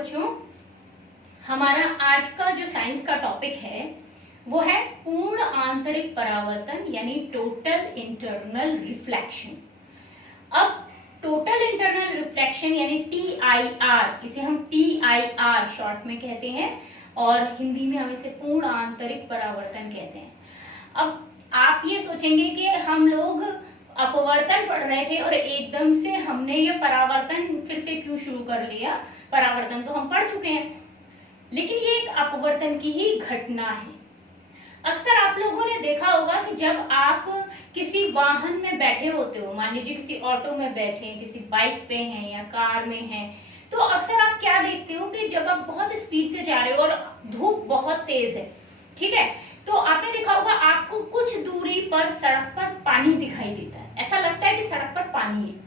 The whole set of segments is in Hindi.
बच्चों, हमारा आज का जो साइंस का टॉपिक है वो है पूर्ण आंतरिक परावर्तन यानी टोटल इंटरनल रिफ्लेक्शन। अब टोटल इंटरनल रिफ्लेक्शन यानी TIR, इसे हम TIR शॉर्ट में कहते हैं और हिंदी में हम इसे पूर्ण आंतरिक परावर्तन कहते हैं। अब आप ये सोचेंगे कि हम लोग अपवर्तन पढ़ रहे थे और एकदम से हमने ये परावर्तन फिर से क्यों शुरू कर लिया। परावर्तन तो हम पढ़ चुके हैं, लेकिन ये एक अपवर्तन की ही घटना है। अक्सर आप लोगों ने देखा होगा कि जब आप किसी वाहन में बैठे होते हो, मान लीजिए किसी ऑटो में बैठे हैं, किसी बाइक पे हैं या कार में हैं, तो अक्सर आप क्या देखते हो कि जब आप बहुत स्पीड से जा रहे हो और धूप बहुत तेज है, ठीक है, तो आपने देखा होगा आपको कुछ दूरी पर सड़क पर पानी दिखाई देता है, ऐसा लगता है कि सड़क पर पानी है।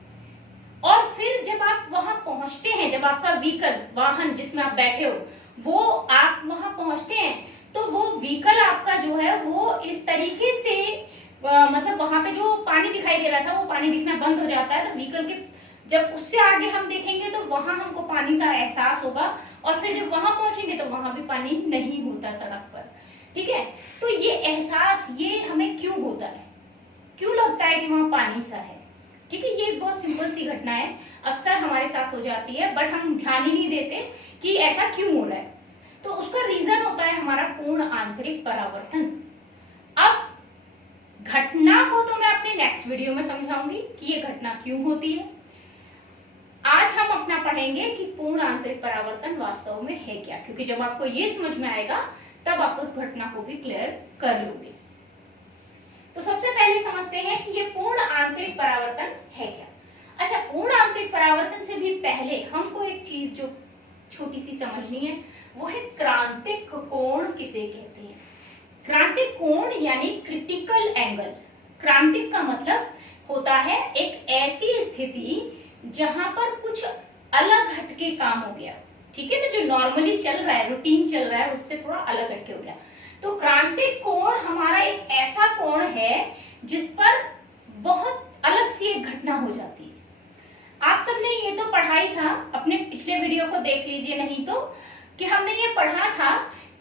और फिर जब आप वहां पहुंचते हैं, जब आपका व्हीकल, वाहन जिसमें आप बैठे हो, वो आप वहां पहुंचते हैं, तो वो व्हीकल आपका जो है वो इस तरीके से मतलब वहां पे जो पानी दिखाई दे रहा था वो पानी दिखना बंद हो जाता है। तो व्हीकल के जब उससे आगे हम देखेंगे तो वहां हमको पानी सा एहसास होगा, और फिर जब वहां पहुंचेंगे तो वहां भी पानी नहीं होता सड़क पर, ठीक है। तो ये एहसास ये हमें क्यों होता है, क्यों लगता है कि वहां पानी सा है, ठीक है। ये बहुत सिंपल सी घटना है, अक्सर हमारे साथ हो जाती है, बट हम ध्यान ही नहीं देते कि ऐसा क्यों हो रहा है। तो उसका रीजन होता है हमारा पूर्ण आंतरिक परावर्तन। अब घटना को तो मैं अपने नेक्स्ट वीडियो में समझाऊंगी कि ये घटना क्यों होती है। आज हम अपना पढ़ेंगे कि पूर्ण आंतरिक परावर्तन वास्तव में है क्या, क्योंकि जब आपको ये समझ में आएगा तब आप उस घटना को भी क्लियर कर लोगे। तो सबसे पहले समझते हैं कि ये पूर्ण आंतरिक परावर्तन है क्या। अच्छा, पूर्ण आंतरिक परावर्तन से भी पहले हमको एक चीज जो छोटी सी समझनी है वो है क्रांतिक कोण किसे कहते हैं। क्रांतिक कोण यानी क्रिटिकल एंगल। क्रांतिक का मतलब होता है एक ऐसी स्थिति जहां पर कुछ अलग हटके काम हो गया, ठीक है ना, जो नॉर्मली चल रहा है, रूटीन चल रहा है, उससे थोड़ा अलग हटके हो गया। तो क्रांतिक कोण हमारा एक ऐसा कोण है जिस पर बहुत अलग सी एक घटना हो जाती है। आप सबने ये तो पढ़ा ही था, अपने पिछले वीडियो को देख लीजिए नहीं तो, कि हमने ये पढ़ा था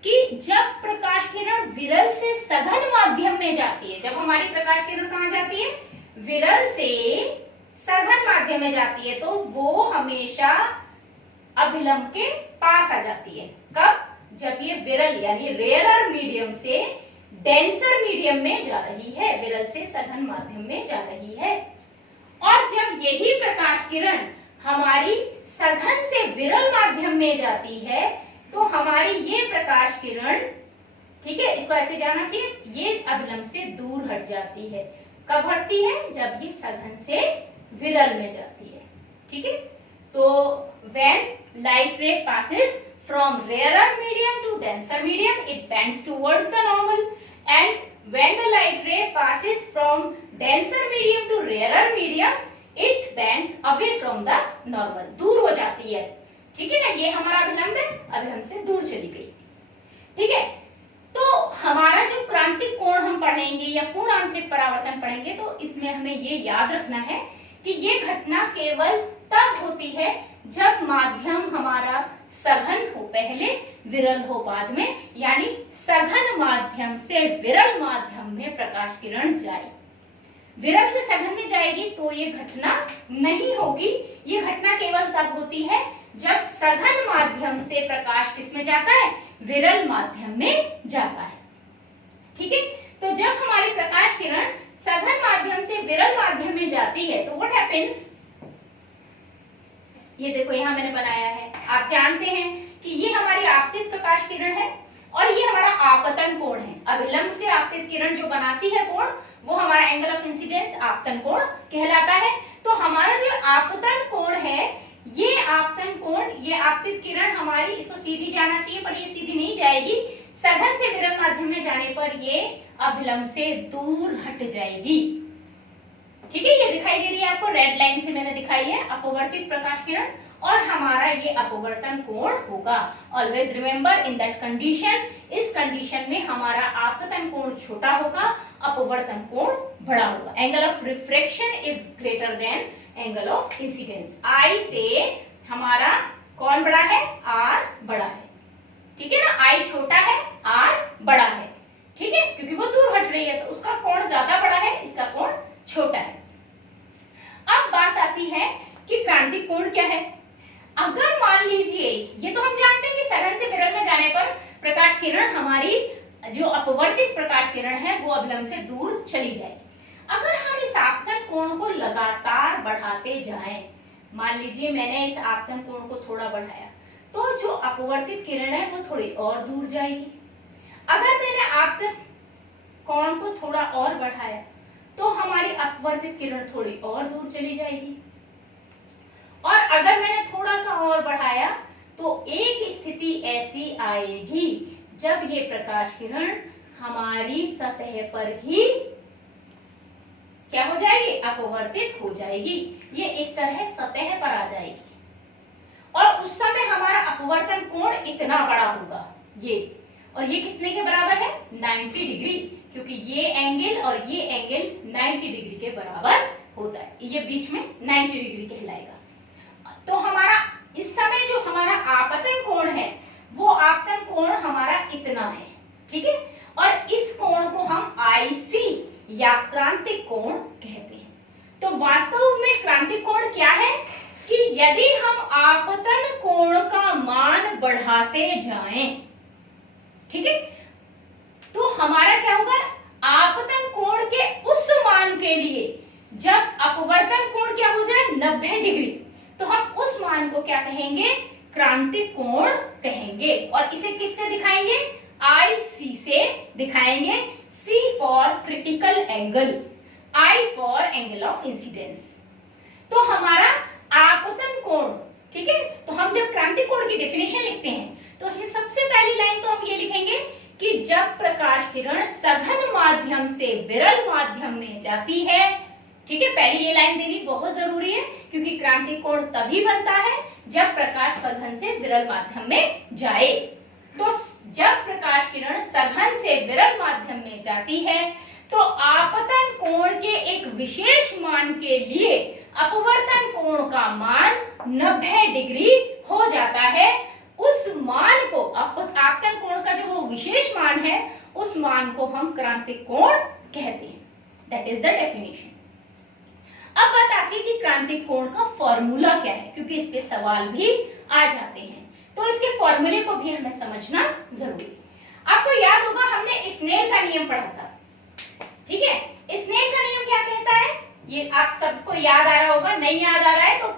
कि जब प्रकाश किरण विरल से सघन माध्यम में जाती है, जब हमारी प्रकाश किरण कहाँ जाती है, विरल से सघन माध्यम में जाती है, तो वो हमेशा अभिलंब के पास आ जाती है। कब? जब ये विरल यानी रेयरर मीडियम से डेंसर मीडियम में जा रही है, विरल से सघन माध्यम में जा रही है। और जब यही प्रकाश किरण हमारी सघन से विरल माध्यम में जाती है तो हमारी ये प्रकाश किरण, ठीक है, इसको ऐसे जाना चाहिए, ये अभिलंब से दूर हट जाती है। कब हटती है? जब ये सघन से विरल में जाती है, ठीक है। तो when light ray passes from rarer medium to denser medium, it bends towards the normal, and when the light ray passes from denser medium to rarer medium, it bends away from the normal, दूर हो जाती है, ठीक है ना। ये हमारा अभिलंब है, अभिलंब से दूर चली गई, ठीक है। तो हमारा जो क्रांतिक कोण हम पढ़ेंगे या पूर्ण आंतरिक परावर्तन पढ़ेंगे, तो इसमें हमें ये याद रखना है कि ये घटना केवल तब होती है जब माध्यम हमारा सघन हो पहले, विरल हो बाद में, यानी सघन माध्यम से विरल माध्यम में प्रकाश किरण जाए। विरल से सघन में जाएगी तो ये घटना नहीं होगी। ये घटना केवल तब होती है जब सघन माध्यम से प्रकाश किसमें जाता है, विरल माध्यम में जाता है, ठीक है। तो जब हमारी प्रकाश किरण सघन माध्यम से विरल माध्यम में जाती है तो व्हाट हैपेंस, ये देखो यहां मैंने बनाया है, आप जानते हैं कि ये हमारी आपतित प्रकाश किरण है और ये हमारा आपतन कोण है। अभिलंब से आपतित किरण जो बनाती है कोण, वो हमारा एंगल ऑफ इंसिडेंस आपतन कोण कहलाता है। तो हमारा जो आपतन कोण है, ये आपतन कोण, ये आपतित किरण हमारी, इसको सीधी जाना चाहिए पर ये सीधी नहीं जाएगी, सघन से विरल माध्यम में जाने पर ये अभिलंब से दूर हट जाएगी, ठीक है। ये दिखाई दे रही है आपको, रेड लाइन से मैंने दिखाई है अपवर्तित प्रकाश किरण, और हमारा ये अपवर्तन कोण होगा। Always remember in that condition, इस कंडीशन में हमारा आपतन कोण छोटा होगा, अपवर्तन कोण बड़ा होगा। Angle of refraction is greater than angle of incidence. I से हमारा कौन बड़ा है? आर बड़ा है, ठीक है ना। आई छोटा है, आर बड़ा है, ठीक है, क्योंकि वो दूर हट रही है तो उसका कोण ज्यादा बड़ा है, इसका कोण छोटा है। अब बात आती है कि क्रांतिक कोण क्या है। अगर मान लीजिए, ये तो हम जानते हैं कि सघन से विरल में जाने पर प्रकाश किरण, हमारी जो अपवर्तित प्रकाश किरण है वो अभिलंब से दूर चली जाएगी। अगर हम इस आपतन कोण को लगातार बढ़ाते जाएं, मान लीजिए मैंने इस आपतन कोण को थोड़ा बढ़ाया तो जो अपवर्तित किरण है वो थोड़ी और दूर जाएगी। अगर मैंने आपतन कोण को थोड़ा और बढ़ाया तो हमारी अपवर्तित किरण थोड़ी और दूर चली जाएगी। और अगर मैंने थोड़ा सा और बढ़ाया तो एक स्थिति ऐसी आएगी जब ये प्रकाश किरण हमारी सतह पर ही क्या हो जाएगी? अपवर्तित हो जाएगी। ये इस तरह सतह पर आ जाएगी और उस समय हमारा अपवर्तन कोण इतना बड़ा होगा, ये, और ये कितने के बराबर है? 90 डिग्री, क्योंकि ये एंगल और ये एंगल 90 डिग्री के बराबर होता है। ये बीच में 90 डिग्री कहलाएगा। तो हमारा इस समय जो हमारा आपतन कोण है वो आपतन कोण हमारा इतना है, ठीक है, और इस कोण को हम आईसी या क्रांतिक कोण कहते हैं। तो वास्तव में क्रांतिक कोण क्या है कि यदि हम आपतन कोण का मान बढ़ाते जाएं, ठीक है, तो हमारा क्या होगा? आपतन कोण के उस मान के लिए जब अपवर्तन कोण क्या हो जाए? 90 डिग्री, तो हम उस मान को क्या कहेंगे? क्रांतिक कोण कहेंगे। और इसे किससे दिखाएंगे? IC से दिखाएंगे। C for critical angle, I for angle of incidence. तो हमारा आपतन कोण, ठीक है, तो हम जब क्रांतिक कोण की डेफिनेशन लिखते हैं तो उसमें सबसे पहली लाइन तो हम ये लिखेंगे कि जब प्रकाश किरण सघन माध्यम से विरल माध्यम में जाती है, ठीक है, पहली ये लाइन देनी बहुत जरूरी है क्योंकि क्रांतिक कोण तभी बनता है जब प्रकाश सघन से विरल माध्यम में जाए। तो जब प्रकाश किरण सघन से विरल माध्यम में जाती है तो आपतन कोण के एक विशेष मान के लिए अपवर्तन कोण का मान 90 डिग्री हो जाता है। उस मान को, आपतन कोण का जो वो विशेष मान है, उस मान को हम क्रांतिक कोण कहते हैं। That is the definition. अब बात आती है कि क्रांतिक कोण का फॉर्मूला क्या है, क्योंकि इस पे सवाल भी आ जाते हैं, तो इसके फॉर्मूले को भी हमें समझना जरूरी है। आपको याद होगा हमने स्नेल का नियम पढ़ा था, ठीक है। स्नेल का नियम क्या कहता है? ये आप सबको याद आ रहा होगा, नहीं याद आ रहा है तो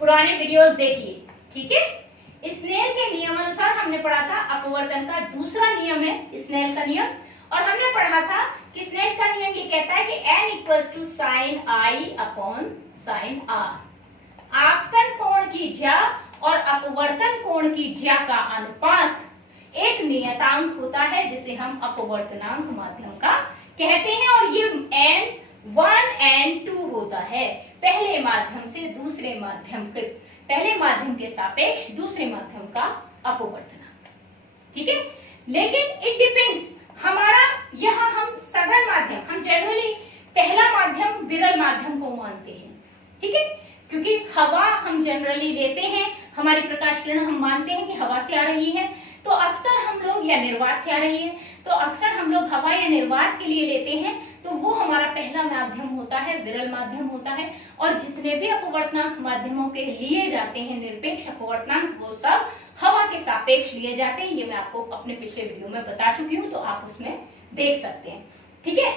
पुराने वीडियोस देखिए, ठीक है। स्नेल के नियम अनुसार हमने पढ़ा था, अपवर्तन का दूसरा नियम है स्नेल का नियम, और हमने पढ़ा था कि स्नेल का नियम ये कहता है कि n equals to sine i upon sine r. आपतन कोण की ज्या और अपवर्तन कोण की ज्या का अनुपात एक नियतांक होता है जिसे हम अपवर्तनांक माध्यम का कहते हैं, और ये n1 n2 होता है पहले माध्यम से दूसरे माध्यम के, पहले माध्यम के सापेक्ष दूसरे माध्यम का अपवर्तनांक, ठीक है। लेकिन इट डिपेंड्स, हमारा यहाँ हम सघन माध्यम, हम जनरली पहला माध्यम विरल माध्यम को मानते हैं, ठीक है, क्योंकि हवा हम जनरली लेते हैं, हमारी प्रकाश किरण हम मानते हैं कि हवा से आ रही है, तो अक्सर हम लोग, या निर्वात से आ रही है, तो अक्सर हम लोग हवा या निर्वात के लिए लेते हैं, तो वो हमारा पहला माध्यम होता है, विरल माध्यम होता है। और जितने भी अपवर्तनांक माध्यमों के लिए जाते हैं, निरपेक्ष अपवर्तनांक, वो सब हवा के सापेक्ष लिए जाते हैं। ये मैं आपको अपने पिछले वीडियो में बता चुकी हूँ, तो आप उसमें देख सकते हैं, ठीक है।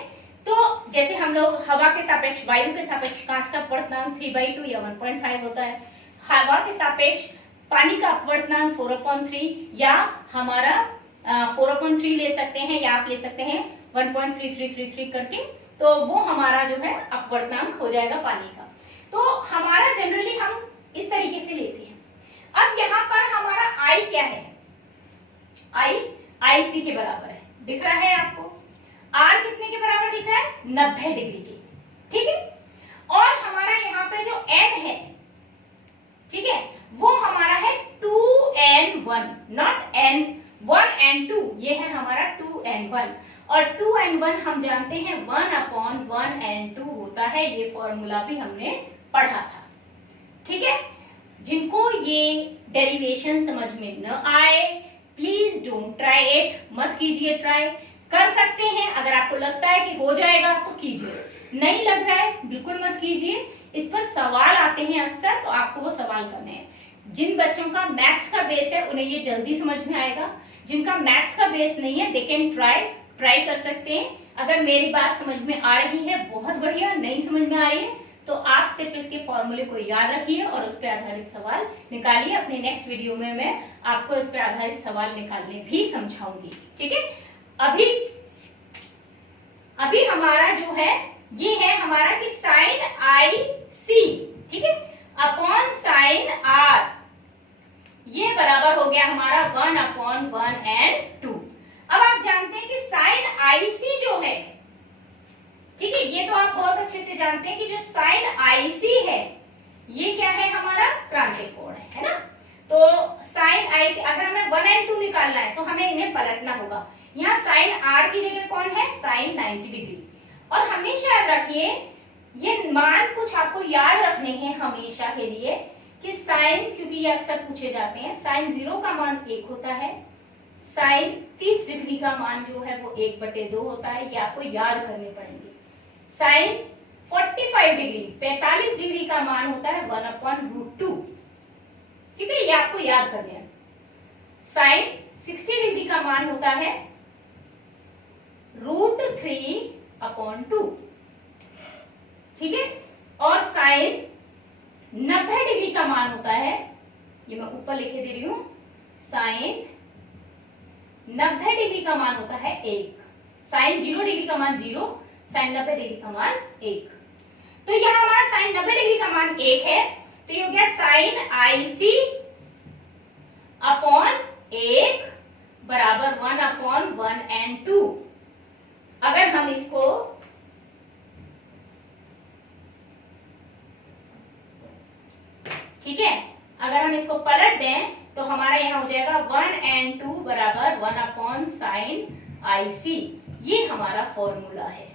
तो जैसे हम लोग हवा के सापेक्ष, वायु के सापेक्ष कांच का अपवर्तनांक 3/2 या 1.5 होता है, हवा के सापेक्ष पानी का अपवर्तनांक 4/3 या हमारा 4/3 ले सकते हैं, या आप ले सकते हैं 1.3333 करके, तो वो हमारा जो है अपवर्तनांक हो जाएगा पानी का। तो हमारा जनरली हम इस तरीके से लेते हैं। अब यहाँ पर हमारा I क्या है? I IC के बराबर है, दिख रहा है आपको। R कितने के बराबर दिख रहा है? 90 डिग्री के, ठीक है। और हमारा यहाँ पे जो N है, ठीक है, वो हमारा है 2n1, नॉट n1 n2, ये है हमारा 2n1, और 2n1 हम जानते हैं 1/1 n2 होता है, ये फॉर्मूला भी हमने पढ़ा था, ठीक है। जिनको ये डेरिवेशन समझ में न आए, प्लीज डोंट ट्राई इट, मत कीजिए ट्राई। कर सकते हैं, अगर आपको लगता है कि हो जाएगा तो कीजिए, नहीं लग रहा है बिल्कुल मत कीजिए। इस पर सवाल आते हैं अक्सर, तो आपको वो सवाल करने हैं। जिन बच्चों का मैथ्स का बेस है उन्हें ये जल्दी समझ में आएगा, जिनका मैथ्स का बेस नहीं है दे कैन ट्राई कर सकते हैं। अगर मेरी बात समझ में आ रही है बहुत बढ़िया, नहीं समझ में आ रही है तो आप सिर्फ इसके फॉर्मूले को याद रखिए और उस पर आधारित सवाल निकालिए। अपने नेक्स्ट वीडियो में मैं आपको इस पर आधारित सवाल निकालने भी समझाऊंगी, ठीक है। अभी हमारा जो है ये है हमारा कि साइन आई सी, ठीक है, अपॉन साइन आर, ये बराबर हो गया हमारा 1/1 and 2। अब आप जानते हैं कि साइन आई सी जो है, ठीक है, ये तो आप बहुत अच्छे से जानते हैं कि जो साइन आई सी है ये क्या है, हमारा क्रांतिक कोण है ना। तो साइन आई सी अगर हमें 1 and 2 निकालना है तो हमें इन्हें पलटना होगा। यहाँ साइन आर की जगह कौन है, साइन 90 डिग्री। और हमेशा याद रखिए ये मान कुछ आपको याद रखने हैं हमेशा के लिए कि साइन, क्योंकि ये अक्सर पूछे जाते हैं, साइन 0 का मान 1 होता है, साइन 30 डिग्री का मान जो है वो 1/2 होता है, ये आपको याद करने पड़ेंगे। साइन 45 डिग्री 45 डिग्री का मान होता है 1/√2, ठीक है, ये आपको याद करने हैं। साइन 60 डिग्री का मान होता है √3/2, ठीक है। और साइन 90 डिग्री का मान होता है, ये मैं ऊपर लिखे दे रही हूं, साइन 90 डिग्री का मान होता है 1। साइन 0 डिग्री का मान 0, साइन 90 डिग्री का मान 1। तो यहां हमारा साइन 90 डिग्री का मान 1 है, तो ये हो गया साइन आई सी अपॉन 1 बराबर 1/1 and 2। अगर हम इसको ठीक है, अगर हम इसको पलट दें तो हमारा यहां हो जाएगा 1 and 2 बराबर 1/sin IC। ये हमारा फॉर्मूला है।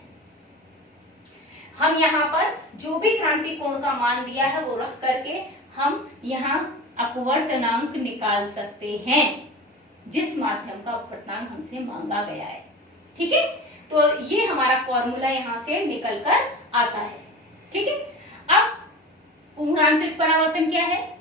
हम यहाँ पर जो भी क्रांतिक कोण का मान दिया है वो रख करके हम यहाँ अपवर्तनांक निकाल सकते हैं, जिस माध्यम का अपवर्तनांक हमसे मांगा गया है, ठीक है। तो ये हमारा फॉर्मूला यहाँ से निकल कर आता है, ठीक है। अब पूर्ण आंतरिक परावर्तन क्या है,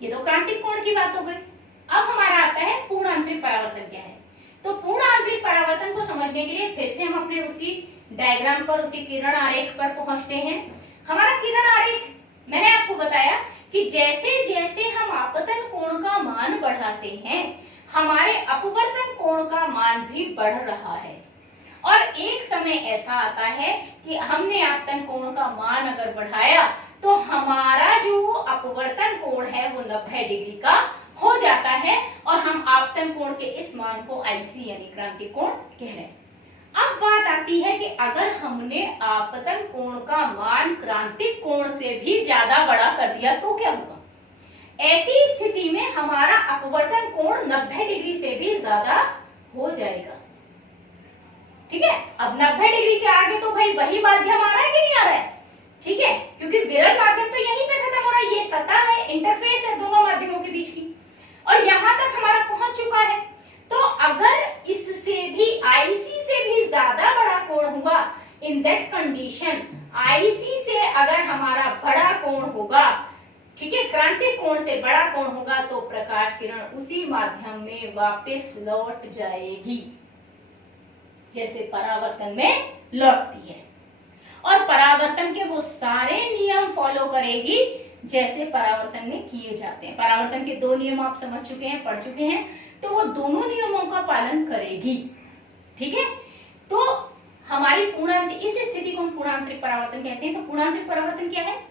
ये तो क्रांतिक कोण की बात हो गई। अब हमारा आता है पूर्ण आंतरिक परावर्तन क्या है। तो पूर्ण आंतरिक परावर्तन को समझने के लिए फिर से हम अपने उसी डायग्राम पर, उसी किरण आरेख पर पहुंचते हैं। हमारा किरण आरेख मैंने आपको बताया कि जैसे जैसे हम आपतन कोण का मान बढ़ाते हैं हमारे अपवर्तन कोण का मान भी बढ़ रहा है, और एक समय ऐसा आता है कि हमने आपतन कोण का मान अगर बढ़ाया तो हमारा जो अपवर्तन कोण है वो 90 डिग्री का हो जाता है, और हम आपतन कोण के इस मान को आईसी यानी क्रांतिक कोण कह रहे हैं। अब बात आती है कि अगर हमने आपतन कोण का मान क्रांतिक कोण से भी ज्यादा बड़ा कर दिया तो क्या होगा। ऐसी स्थिति में हमारा अपवर्तन कोण 90 डिग्री से भी ज्यादा हो जाएगा, ठीक है। अब 90 डिग्री से आगे तो भाई वही माध्यम आ रहा है कि नहीं आ रहा है, ठीक है, क्योंकि विरल माध्यम तो यहीं पे खत्म हो रहा है, ये सतह है, इंटरफेस है दोनों माध्यमों के बीच की, और यहां तक हमारा पहुंच चुका है। तो अगर इससे भी आईसी से भी ज्यादा बड़ा कोण हुआ, इन दैट कंडीशन आईसी से अगर हमारा बड़ा कोण होगा, ठीक है, क्रांतिक कोण से बड़ा कोण होगा, तो प्रकाश किरण उसी माध्यम में वापस लौट जाएगी जैसे परावर्तन में लौटती है, और परावर्तन के वो सारे नियम फॉलो करेगी जैसे परावर्तन में किए जाते हैं। परावर्तन के 2 नियम आप समझ चुके हैं, पढ़ चुके हैं, तो वो दोनों नियमों का पालन करेगी, ठीक है। तो हमारी पूर्णांतरिक, इस स्थिति को हम पूर्णांतरिक परावर्तन कहते हैं। तो पूर्णांतरिक परावर्तन क्या है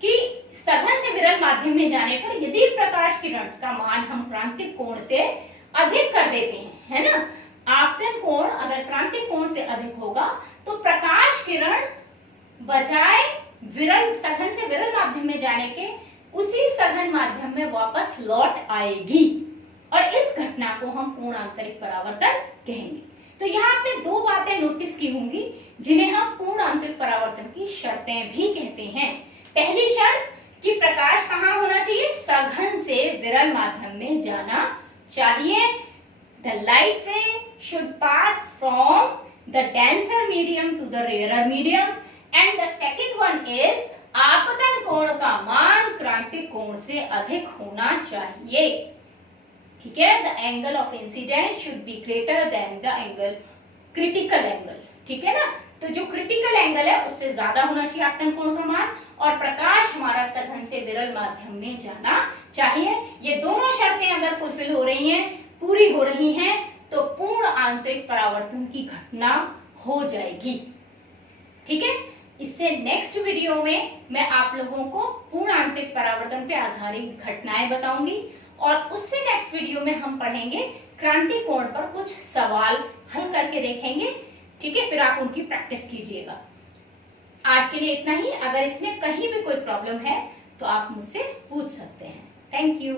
कि सघन से विरल माध्यम में जाने पर यदि प्रकाश किरण का मान हम क्रांतिक कोण से अधिक कर देते हैं, है ना, आपतन कोण अगर क्रांतिक कोण से अधिक होगा तो प्रकाश किरण बजाय विरल, सघन से विरल माध्यम में जाने के उसी सघन माध्यम में वापस लौट आएगी, और इस घटना को हम पूर्ण आंतरिक परावर्तन कहेंगे। तो यहाँ आपने 2 बातें नोटिस की होंगी जिन्हें हम पूर्ण आंतरिक परावर्तन की शर्तें भी कहते हैं। पहली शर्त कि प्रकाश कहाँ होना चाहिए, सघन से विरल माध्यम में जाना चाहिए। The light ray should pass from the denser medium to the rarer medium. And the second one is आपतन कोण का मान क्रांतिक कोण से अधिक होना चाहिए। ठीक है, the angle of incidence should be greater than the angle critical angle. ठीक है ना, तो जो क्रिटिकल एंगल है उससे ज्यादा होना चाहिए आपतन कोण का मान, और प्रकाश हमारा सघन से विरल माध्यम में जाना चाहिए। ये दोनों शर्तें अगर फुलफिल हो रही हैं, पूरी हो रही हैं, तो पूर्ण आंतरिक परावर्तन की घटना हो जाएगी। ठीक है, इससे नेक्स्ट वीडियो में मैं आप लोगों को पूर्ण आंतरिक परावर्तन पे आधारित घटनाएं बताऊंगी, और उससे नेक्स्ट वीडियो में हम पढ़ेंगे क्रांति कोण पर कुछ सवाल हल करके देखेंगे। ठीक है, फिर आप उनकी प्रैक्टिस कीजिएगा। आज के लिए इतना ही। अगर इसमें कहीं भी कोई प्रॉब्लम है तो आप मुझसे पूछ सकते हैं। Thank you.